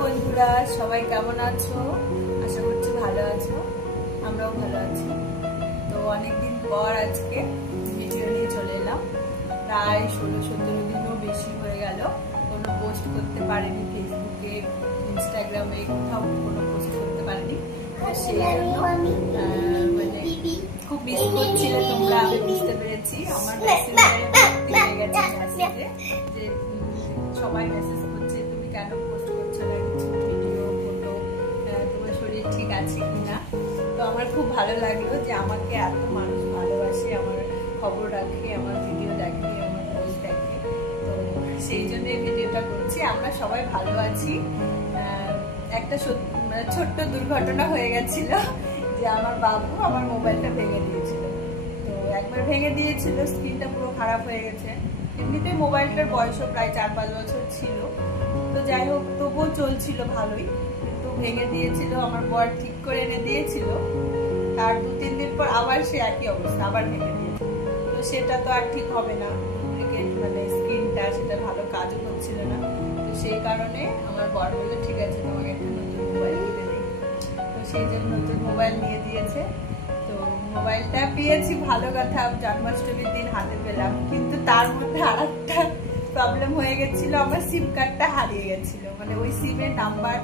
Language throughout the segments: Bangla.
বন্ধুরা, সবাই কেমন আছো? আশা করছি ভালো আছো, আমরাও ভালো আছি। তো অনেকদিন পর আজকে ভিডিও নিয়ে চলে এলাম। প্রায় 16-17 দিনও বেশি হয়ে গেল কোনো পোস্ট করতে পারিনি, ফেসবুকে ইনস্টাগ্রামে কোথাও কোনো পোস্ট করতে পারিনি। সেই জন্য মানে খুব মিস করছিলে তোমরা, আমি বুঝতে পেরেছি। আমার হয়ে গেছে মেসেজে যে সবাই মেসেজ করছে তুমি কেন পোস্ট করছো না কিছু ভিডিও ফটো, তোমার শরীর ঠিক আছে কিনা। তো আমার খুব ভালো লাগলো যে আমাকে এত মানুষ ভালোবাসে, আমার খবর রাখে, আমার ভিডিও দেখে, আমার পোস্ট দেখে। তো সেই জন্য এই ভিডিওটা করছি। আমরা সবাই ভালো আছি। একটা ছোট্ট দুর্ঘটনা হয়ে গেছিল যে আমার বাবু আমার মোবাইলটা ভেঙে দিয়েছিল। তো একবার ভেঙে দিয়েছিল, স্ক্রিনটা পুরো খারাপ হয়ে গেছে। এমনিতে মোবাইলটার বয়সও প্রায় 4-5 বছর ছিল। তো যাই হোক, তবুও চলছিল ভালোই, কিন্তু ভেঙে দিয়েছিল। আমার বর ঠিক করে এনে দিয়েছিল, তার 2-3 দিন পর আবার সে একই অবস্থা, আবার ভেঙে দিয়েছিল। তো সেটা তো আর ঠিক হবে না, মানে স্ক্রিনটা সেটা ভালো কাজও করছিল না। তো সেই কারণে আমার বর বললো ঠিক আছে তোমাকে একটা নতুন মোবাইল কিনে দিই। তো সেই জন্য নতুন মোবাইল নিয়ে দিয়েছে। তো মোবাইলটা পেয়েছি ভালো কথা, জন্মাষ্টমীর দিন হাতে পেলাম, কিন্তু তার মধ্যে আরেকটা প্রবলেম হয়ে গেছিল। আমার সিম কার্ডটা হারিয়ে গেছিল। মানে ওই সিমের নাম্বার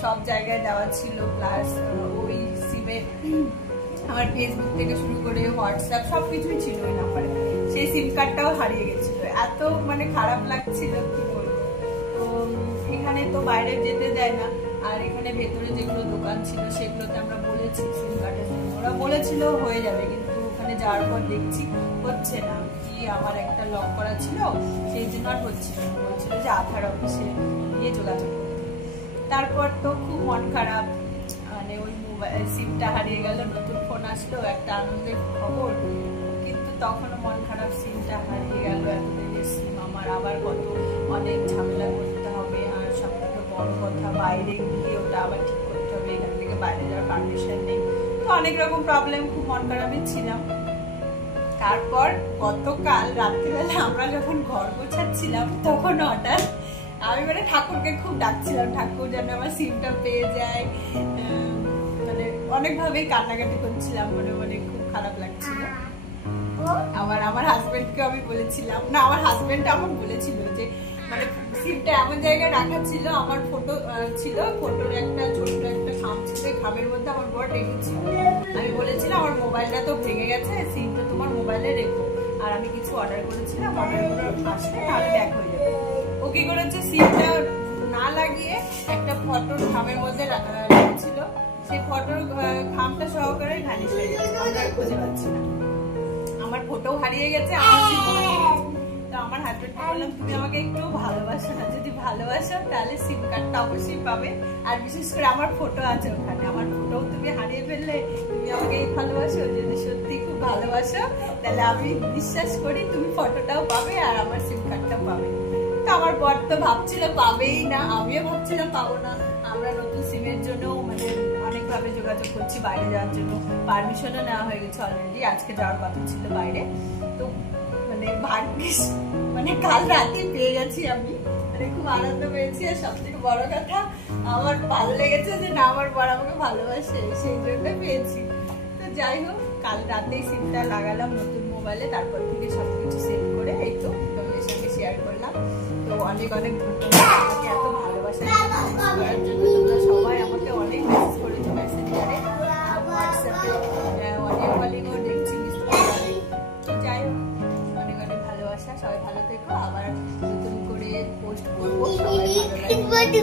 সব জায়গায় দেওয়া ছিল, প্লাস ওই সিমে আমার ফেসবুক থেকে শুরু করে হোয়াটসঅ্যাপ সবকিছুই ছিল ওই নাম্বারে। সেই সিম কার্ডটাও হারিয়ে গেছিল। এত মানে খারাপ লাগছিল কি বলবো। তো এখানে তো বাইরে যেতে দেয় না, আর এখানে ভেতরে যেগুলো দোকান ছিল সেগুলোতে আমরা বলেছি সিম কার্ডের জন্য, ওরা বলেছিল হয়ে যাবে, কিন্তু ওখানে যাওয়ার পর দেখছি হচ্ছে না। কি আমার একটা লক করা ছিল, সেই জন্য আর হচ্ছে না। বলছিল যে আধার অফিসে গিয়ে যোগাযোগ করতে। তারপর তো খুব মন খারাপ, মানে ওই মোবাইল সিমটা হারিয়ে গেল, নতুন ফোন আসলো, একটা আনন্দের খবর, কিন্তু তখনও মন খারাপ। সিমটা হারিয়ে গেল, এতদিনের সিম আমার, আবার কত অনেক ঝামেলা করতে হবে। আর সব থেকে বড় কথা, বাইরে গিয়ে ওটা আবার ঠিক করতে হবে, এখান থেকে বাইরে যাওয়ার পারমিশন নেই। তো অনেক রকম প্রবলেম, খুব মন খারাপই ছিলাম। তারপর গতকাল রাত্রিবেলা আমরা যখন ঘর গোছাচ্ছিলাম, তখন হঠাৎ আমি মানে ঠাকুরকে খুব ডাকছিলাম, ঠাকুর যেন আমার সিমটা পেয়ে যায়। মানে অনেকভাবেই কান্নাকাটি করছিলাম, মনে মনে খুব খারাপ লাগছিল। আবার আমার হাজবেন্ডকে আমি বলেছিলাম, না আমার হাজবেন্ড আমাকে বলেছিল যে মানে সিমটা এমন জায়গায় রাখা ছিল, আমার ফটো ছিল, ফটোর একটা ছোট্ট একটা খাম ছিল, খামের মধ্যে আমার বর রেখেছিল। আমি বলেছিলাম আমার মোবাইলটা তো ভেঙে গেছে, সিমটা তোমার মোবাইলে রেখো। আর আমি কিছু অর্ডার করেছিলাম, অর্ডারগুলো আসলে তাহলে ব্যাক হয়ে যাবে। ও কি করেছে, সিমটা না লাগিয়ে একটা ফটোর খামের মধ্যে রেখেছিল। সেই ফটোর খামটা সহকারে ভ্যানিশ হয়ে গেছে, আমরা আর খুঁজে পাচ্ছি না। আমার ফটো হারিয়ে গেছে, আমার সিম হারিয়ে গেছে। তো আমার হাজবেন্ডকে বললাম তুমি আমাকে একটু ভালোবাসো না, যদি ভালোবাসো তাহলে সিম কার্ডটা অবশ্যই পাবে। আর বিশেষ করে আমার ফটো আছে ওখানে, আমার ফটো তুমি হারিয়ে ফেললে তুমি আমাকে ভালোবাসো, যদি সত্যি খুব ভালোবাসো তাহলে আমি বিশ্বাস করি তুমি ফটোটাও পাবে আর আমার সিম কার্ডটাও পাবে। তো আমার বর তো ভাবছিল পাবেই না, আমিও ভাবছিলাম পাবো না। আমরা নতুন সিমের জন্য মানে অনেকভাবে যোগাযোগ করছি, বাইরে যাওয়ার জন্য পারমিশনও নেওয়া হয়ে গেছে অলরেডি। আজকে যাওয়ার কথা ছিল বাইরে। তো মানে ভাগ্যিস মানে কাল রাতে পেয়ে গেছি আমি, মানে খুব আনন্দ পেয়েছি। আর সব থেকে বড় কথা আমার ভালো লেগেছে যে না আমার বর আমাকে ভালোবাসে, সেই জন্য পেয়েছি। তো যাই হোক, কাল রাতেই সিমটা লাগালাম নতুন মোবাইলে, তারপর থেকে সবকিছু সেভ করে এই তো তোমাদের সঙ্গে শেয়ার করলাম। তো অনেক অনেক ধন্যবাদ আমাকে এত ভালোবাসা করার জন্য। তোমরা সবাই আমাকে অনেক মেসেজ করেছো, মেসেঞ্জারে, হোয়াটসঅ্যাপে, অডিও কলিংও দেখছি। যাই হোক, অনেক অনেক ভালোবাসা, সবাই ভালো থেকো। আবার নতুন করে পোস্ট করবো, সবাই ভালো লাগবে।